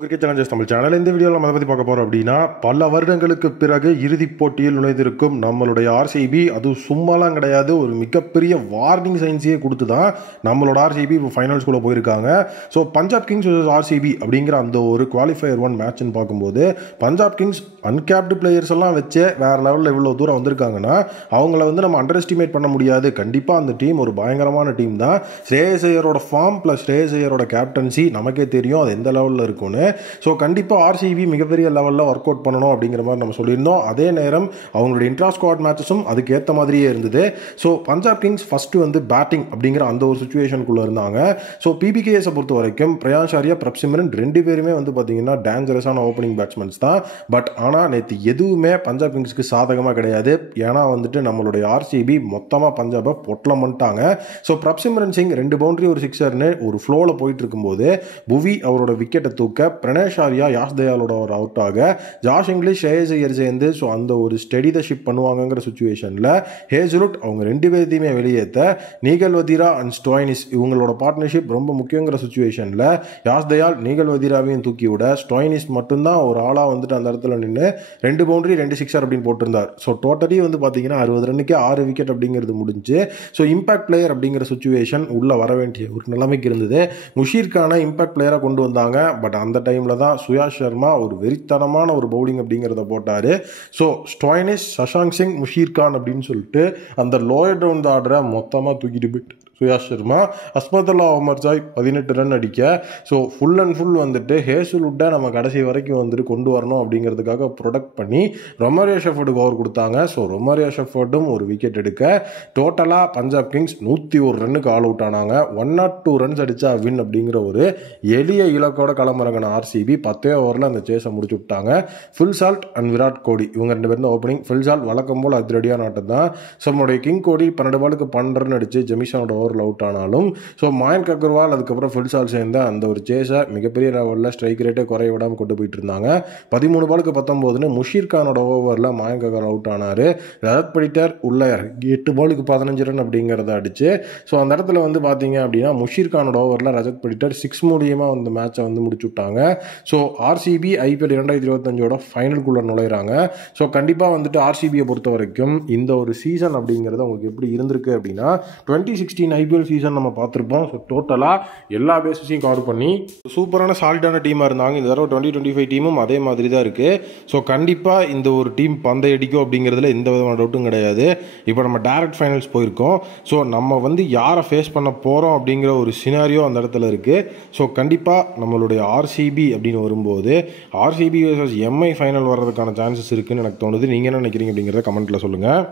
Cricket Challengers Tamil channel இந்த வீடியோவில் நம்ம அதை பற்றி பார்க்க போகிறோம் அப்படின்னா பல வருடங்களுக்கு பிறகு இறுதிப் போட்டியில் நுழைந்திருக்கும் நம்மளுடைய ஆர்சிபி அது சும்மாலாம் கிடையாது. ஒரு மிகப்பெரிய வார்னிங் சைன்ஸையே கொடுத்து தான் நம்மளோட ஆர்சிபி இப்போ ஃபைனல்ஸ்குள்ளே போயிருக்காங்க. So Punjab Kings vs RCB அப்படிங்கிற அந்த ஒரு குவாலிஃபயர் 1 மேட்ச்னு பார்க்கும்போது பஞ்சாப் கிங்ஸ் அன்கேப்டு பிளேயர்ஸ் எல்லாம் வச்சு வேறு லெவலில் இவ்வளோ தூரம் வந்திருக்காங்கன்னா அவங்கள வந்து நம்ம அண்டர் எஸ்டிமேட் பண்ண முடியாது. கண்டிப்பாக அந்த டீம் ஒரு பயங்கரமான டீம் தான். ஸ்ரேயஸ் ஐயரோட ஃபார்ம் ப்ளஸ் ஸ்ரேயஸ் ஐயரோட கேப்டன்சி நமக்கே தெரியும் அது எந்த லெவலில் இருக்குன்னு. ஸோ கண்டிப்பாக ஆர்சிபி மிகப்பெரிய லெவலில் ஒர்க் அவுட் பண்ணணும் அப்படிங்கிற மாதிரி நம்ம சொல்லியிருந்தோம். அதே நேரம் அவங்களுடைய இன்ட்ரா ஸ்குவாட் மேட்சஸும் அதுக்கு ஏற்ற மாதிரியே இருந்தது. ஸோ பஞ்சாப் கிங்ஸ் ஃபஸ்ட்டு வந்து பேட்டிங் அப்படிங்கிற அந்த ஒரு சுச்சுவேஷனுக்குள்ளே இருந்தாங்க. ஸோ பிபிகேஎஸை பொறுத்த வரைக்கும் பிரயான்ஷ் ஆர்யா, பிரப்சிமரன் ரெண்டு பேருமே வந்து பார்த்தீங்கன்னா டேஞ்சரஸான ஓப்பனிங் பேட்ஸ்மேன்ஸ் தான். பட் ஆனால் நேற்று எதுவுமே பஞ்சாப் கிங்ஸ்க்கு சாதகமாக கிடையாது. ஏன்னா வந்துட்டு நம்மளுடைய ஆர்சிபி மொத்தமாக பஞ்சாபை பொட்டலம் பண்ணிட்டாங்க. ஸோ பிரப்சிமரன் சிங் 2 பவுண்டரி ஒரு சிக்ஸர்னு ஒரு ஃப்ளோவில் போயிட்டு இருக்கும்போது புவி அவரோட விக்கெட்டை தூக்க பிரணேஷ் ஆர்யா யாஷ் தயாலோட ஒரு அவுட் ஆக ஜாஷ் இங்கிலீஷ் ஸ்ரேயஸ் ஐயர் சேர்ந்து ஸோ அந்த ஒரு ஸ்டெடி த ஷிப் பண்ணுவாங்கங்கிற சுச்சுவேஷனில் ஹேசலுட் அவங்க 2 பேர்த்தையுமே வெளியேற்ற நீகல் வதீரா அண்ட் ஸ்டோயினிஸ் இவங்களோட பார்ட்னர்ஷிப் ரொம்ப முக்கியங்கிற சுச்சுவேஷனில் யாஷ் தயால் நீகல் வதீராவையும் தூக்கி விட ஸ்டோயினிஸ் மட்டும்தான் ஒரு ஆளாக வந்துட்டு அந்த இடத்துல நின்று 2 பவுண்டரி 2 சிக்ஸர் அப்படின்னு போட்டிருந்தார். ஸோ டோட்டலி வந்து பார்த்தீங்கன்னா 60 ரன்னுக்கு 6 விக்கெட் அப்படிங்கிறது முடிஞ்சு. ஸோ இம்பாக்ட் பிளேயர் அப்படிங்கிற சுச்சுவேஷன் உள்ள வர வேண்டிய ஒரு நிலைமைக்கு இருந்தது. முஷீர் கானை இம்பாக்ட் பிளேயராக கொண்டு வந்தாங்க. பட் அந்த டைமில் தான் சுயாஷ் சர்மா ஒரு வெறித்தனமான ஒரு பவுலிங் அப்படிங்கிறத போட்டார். ஸோ ஸ்டோயினிஸ், சஷாங்க் சிங், முஷீர் கான் அப்படின்னு சொல்லிட்டு அந்த லோயர் டவுன் ஆர்டரை மொத்தமாக தூக்கிட்டு போயிட்டு Suyash Sharma அஸ்மதுல்லா Omar Joy 18 run அடிக்க. ஸோ ஃபுல் அண்ட் ஃபுல் வந்துட்டு ஹேசல்வுட்டை நம்ம கடைசி வரைக்கும் வந்துட்டு கொண்டு வரணும் அப்படிங்கிறதுக்காக ப்ரொடக்ட் பண்ணி ரொமாரியோ ஷெஃபர்டுக்கு ஓவர் கொடுத்தாங்க. ஸோ ரொமாரியோ ஷெஃபர்டும் ஒரு விக்கெட் எடுக்க டோட்டலாக பஞ்சாப் கிங்ஸ் 101 ரன்னுக்கு ஆல் அவுட் ஆனாங்க. 102 ரன்ஸ் அடித்தா வின் அப்படிங்கிற ஒரு எளிய இலக்கோட களமிறங்கின ஆர்சிபி 10 ஓவரில் அந்த சேஸை முடிச்சு விட்டாங்க. Phil Salt and Virat Kohli இவங்க 2 பேரும் தான் ஓப்பனிங். ஃபில் சால்ட் வழக்கம் போல் அதிரடியான ஆட்டம் தான். ஸோ நம்மளுடைய கிங் கோலி 12 பாலுக்கு 12 ரன் அடிச்சு ஜெமிஷனோட அவுட் ஆனாலும் ஸோ மயங்க் அகர்வால் அதுக்கப்புறம் ஃபில் சால்ட் சேர்ந்த அந்த ஒரு சேஸை மிகப்பெரிய லெவலில் ஸ்ட்ரைக் ரேட்டை குறைய விடாமல் கொண்டு போயிட்டு இருந்தாங்க. 13 பாலுக்கு 19 முஷீர் கானோட ஓவரில் மயங்க் அகர் அவுட் ஆனார். ரஜத் படிட்டர் உள்ள 8 பாலுக்கு 15 ரன் அப்படிங்கிறத அடிச்சு. ஸோ அந்த இடத்துல வந்து பார்த்தீங்க அப்படின்னா முஷீர் கானோட ஓவரில் ரஜத் படிட்டர் 6 மூலியமாக வந்து மேட்சை வந்து முடிச்சு விட்டாங்க. So RCB IPL 2025 ஃபைனலுக்குள்ளே நுழைகிறாங்க. ஸோ கண்டிப்பாக வந்துட்டு ஆர்சிபியை பொறுத்த வரைக்கும் இந்த ஒரு சீசன் அப்படிங்கிறது உங்களுக்கு எப்படி இருந்திருக்கு அப்படின்னா 2016 ஐபிஎல் சீசன் நம்ம பார்த்துருப்போம். ஸோ டோட்டலாக எல்லா பேஸஸையும் கவர் பண்ணி சூப்பரான சாலிடான டீமாக இருந்தாங்க. இந்த தடவை 2025 டீமும் அதே மாதிரி தான் இருக்குது. ஸோ கண்டிப்பாக இந்த ஒரு டீம் பந்தை அடிக்கும் அப்படிங்கிறதுல எந்த விதமான டவுட்டும் கிடையாது. இப்போ நம்ம டைரக்ட் ஃபைனல்ஸ் போயிருக்கோம். ஸோ நம்ம வந்து யாரை ஃபேஸ் பண்ண போகிறோம் அப்படிங்கிற ஒரு சினாரியோ அந்த இடத்துல இருக்குது. ஸோ கண்டிப்பாக நம்மளுடைய ஆர்சிபி அப்படின்னு வரும்போது ஆர்சிபி vs எம்ஐ ஃபைனல் வர்றதுக்கான சான்சஸ் இருக்குதுன்னு எனக்கு தோணுது. நீங்கள் என்ன நினைக்கிறீங்க அப்படிங்கிறத கமெண்ட்டில் சொல்லுங்கள்.